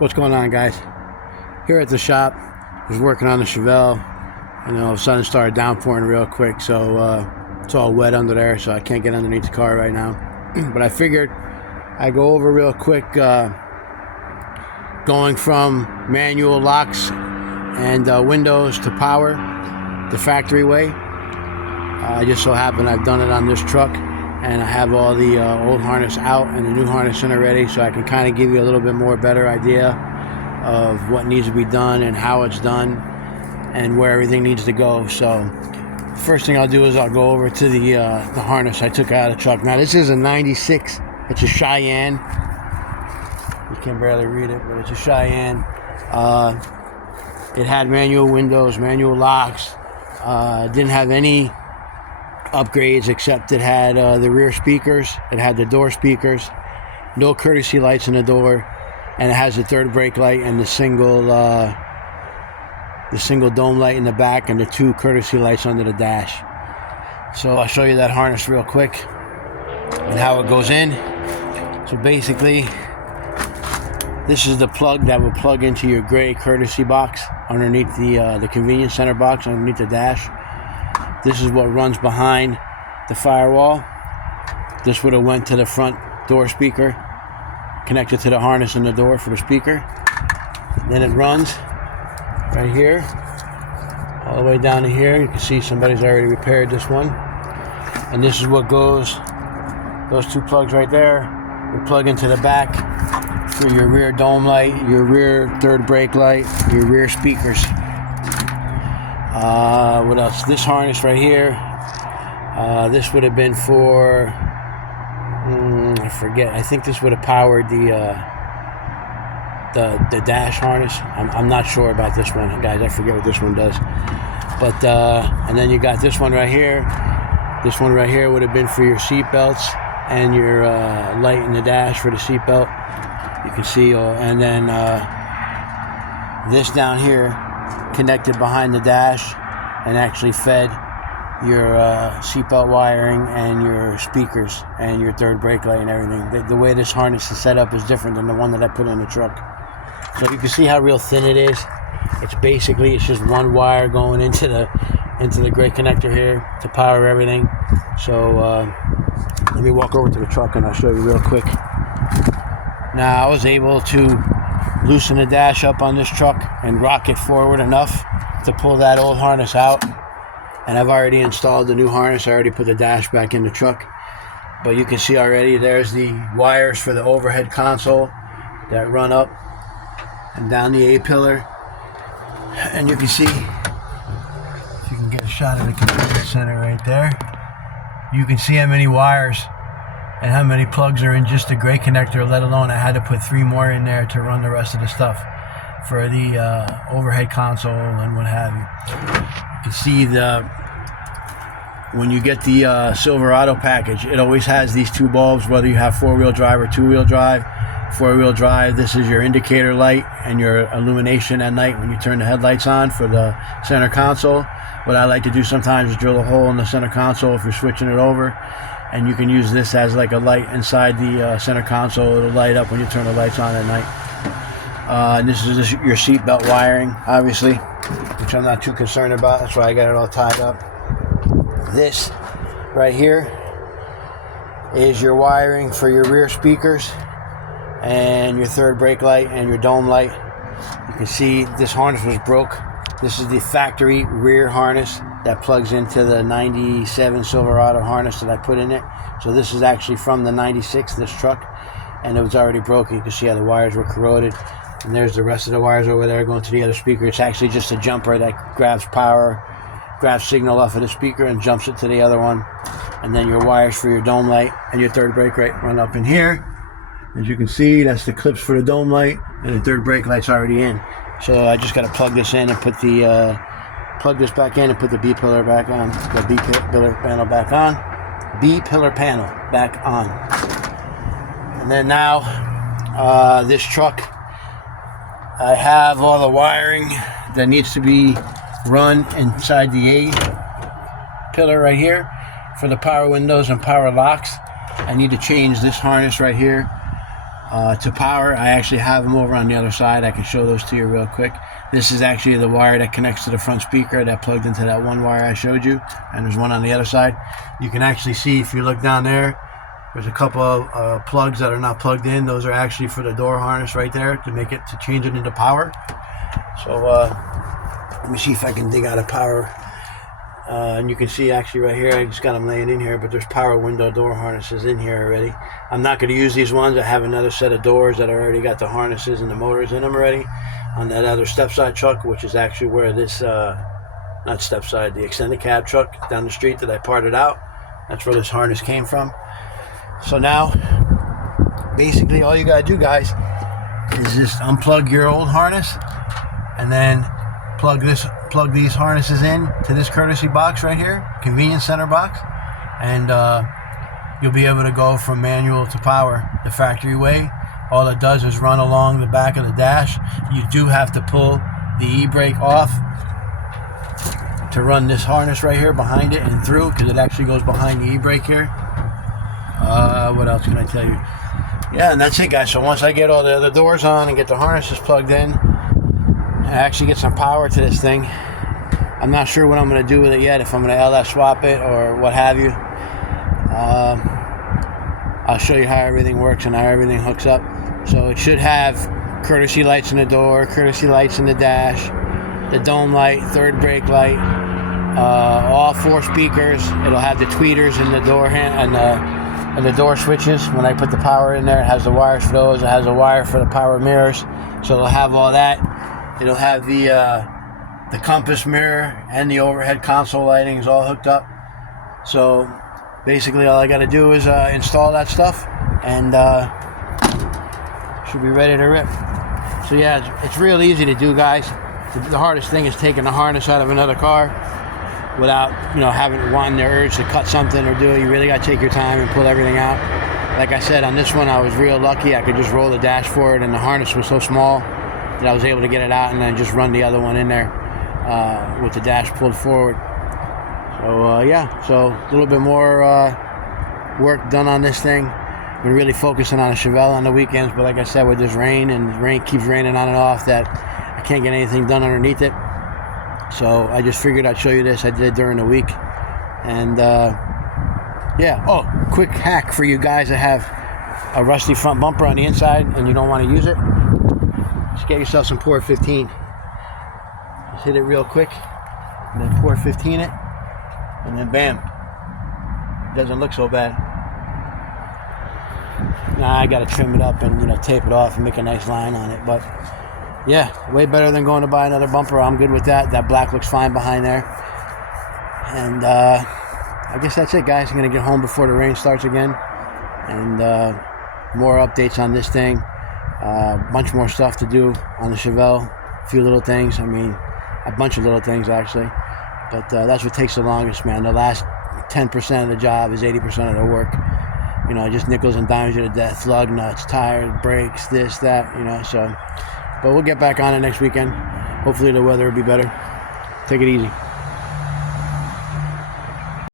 What's going on, guys? Here at the shop, was working on the Chevelle, and then all of a sudden it started downpouring real quick, so it's all wet under there, so I can't get underneath the car right now. But I figured I'd go over real quick, going from manual locks and windows to power the factory way. I just so happen I've done it on this truck, and I have all the old harness out and the new harness in already, so I can kind of give you a little bit more better idea of what needs to be done and how it's done and where everything needs to go. So first thing I'll do is I'll go over to the harness I took out of the truck. Now this is a 96. It's a Cheyenne. You can barely read it, but it's a Cheyenne. It had manual windows, manual locks. Didn't have any upgrades except it had the rear speakers, it had the door speakers, no courtesy lights in the door, and it has the third brake light and the single dome light in the back and the two courtesy lights under the dash. So I'll show you that harness real quick and how it goes in. So basically, this is the plug that will plug into your gray courtesy box underneath the convenience center box underneath the dash. This is what runs behind the firewall. This would have went to the front door speaker, connected to the harness in the door for the speaker. Then it runs right here, all the way down to here. You can see somebody's already repaired this one. And this is what goes, those two plugs right there, will plug into the back for your rear dome light, your rear third brake light, your rear speakers. What else? This harness right here, this would have been for, I forget, I think this would have powered the dash harness. I'm not sure about this one, guys. I forget what this one does. But, and then you got this one right here. This one right here would have been for your seat belts and your light in the dash for the seat belt. You can see, and then this down here connected behind the dash and actually fed your seatbelt wiring and your speakers and your third brake light and everything. The way this harness is set up is different than the one that I put in the truck. So you can see how real thin it is. It's basically, it's just one wire going into the gray connector here to power everything. So let me walk over to the truck and I'll show you real quick. Now I was able to loosen the dash up on this truck and rock it forward enough to pull that old harness out, and I've already installed the new harness. I already put the dash back in the truck, but you can see already there's the wires for the overhead console that run up and down the A-pillar, and you can see, if you can get a shot of the control center right there, you can see how many wires and how many plugs are in just the gray connector, let alone I had to put 3 more in there to run the rest of the stuff for the overhead console and what have you. You can see when you get the Silverado package, it always has these 2 bulbs, whether you have 4-wheel drive or 2-wheel drive. 4-wheel drive, this is your indicator light and your illumination at night when you turn the headlights on for the center console. What I like to do sometimes is drill a hole in the center console if you're switching it over, and you can use this as like a light inside the center console. It'll light up when you turn the lights on at night. And this is your seat belt wiring, obviously, which I'm not too concerned about. That's why I got it all tied up. This right here is your wiring for your rear speakers and your third brake light and your dome light. You can see this harness was broke. This is the factory rear harness that plugs into the 97 Silverado harness that I put in it. So this is actually from the 96, this truck, and it was already broken. You can see how the wires were corroded. And there's the rest of the wires over there going to the other speaker. It's actually just a jumper that grabs signal off of the speaker and jumps it to the other one. And then your wires for your dome light and your third brake light run up in here. As you can see, that's the clips for the dome light, and the third brake light's already in. So I just got to plug this in and put the plug this back in and put the B pillar back on. The B pillar panel back on. B pillar panel back on. And then now this truck, I have all the wiring that needs to be run inside the A pillar right here for the power windows and power locks. I need to change this harness right here to power. I actually have them over on the other side. I can show those to you real quick. This is actually the wire that connects to the front speaker that plugged into that one wire I showed you, and there's one on the other side. You can actually see, if you look down there, there's a couple of plugs that are not plugged in. Those are actually for the door harness right there to change it into power. So let me see if I can dig out a power. And you can see actually right here, I just got them laying in here, but there's power window door harnesses in here already. I'm not going to use these ones. I have another set of doors that already got the harnesses and the motors in them already on that other step side truck, which is actually where this, not step side, the extended cab truck down the street that I parted out. That's where this harness came from. So now, basically all you got to do, guys, is just unplug your old harness and then plug these harnesses in to this courtesy box right here, convenience center box, and you'll be able to go from manual to power the factory way. All it does is run along the back of the dash. You do have to pull the e-brake off to run this harness right here behind it and through, because it actually goes behind the e-brake here. What else can I tell you? Yeah, and that's it, guys. So once I get all the other doors on and get the harnesses plugged in, I actually get some power to this thing. I'm not sure what I'm going to do with it yet, if I'm going to LS swap it or what have you. I'll show you how everything works and how everything hooks up. So it should have courtesy lights in the door, courtesy lights in the dash, the dome light, third brake light, all 4 speakers. It'll have the tweeters in the door and the door switches. When I put the power in there, it has the wires for those. It has a wire for the power mirrors. So it'll have all that. It'll have the compass mirror and the overhead console lighting is all hooked up. So basically all I got to do is install that stuff, and should be ready to rip. So yeah, it's real easy to do, guys. The hardest thing is taking the harness out of another car without, wanting the urge to cut something or do it. You really got to take your time and pull everything out. Like I said, on this one I was real lucky. I could just roll the dash forward, and the harness was so small that I was able to get it out and then just run the other one in there with the dash pulled forward. So yeah, so a little bit more work done on this thing. Been really focusing on a Chevelle on the weekends, but like I said, with this rain, and rain keeps raining on and off, that I can't get anything done underneath it. So I just figured I'd show you this. I did it during the week. And yeah, oh, quick hack for you guys that have a rusty front bumper on the inside and you don't want to use it. Just get yourself some Pour 15. Just hit it real quick, and then Pour 15 it, and then bam. It doesn't look so bad. Now I gotta trim it up and tape it off and make a nice line on it. But yeah, way better than going to buy another bumper. I'm good with that. That black looks fine behind there. And I guess that's it, guys. I'm gonna get home before the rain starts again, and more updates on this thing. A bunch more stuff to do on the Chevelle. A few little things. I mean, a bunch of little things actually. But that's what takes the longest, man. The last 10% of the job is 80% of the work. Just nickels and dimes you to death. Lug nuts, tires, brakes, this, that, so. But we'll get back on it next weekend. Hopefully the weather will be better. Take it easy.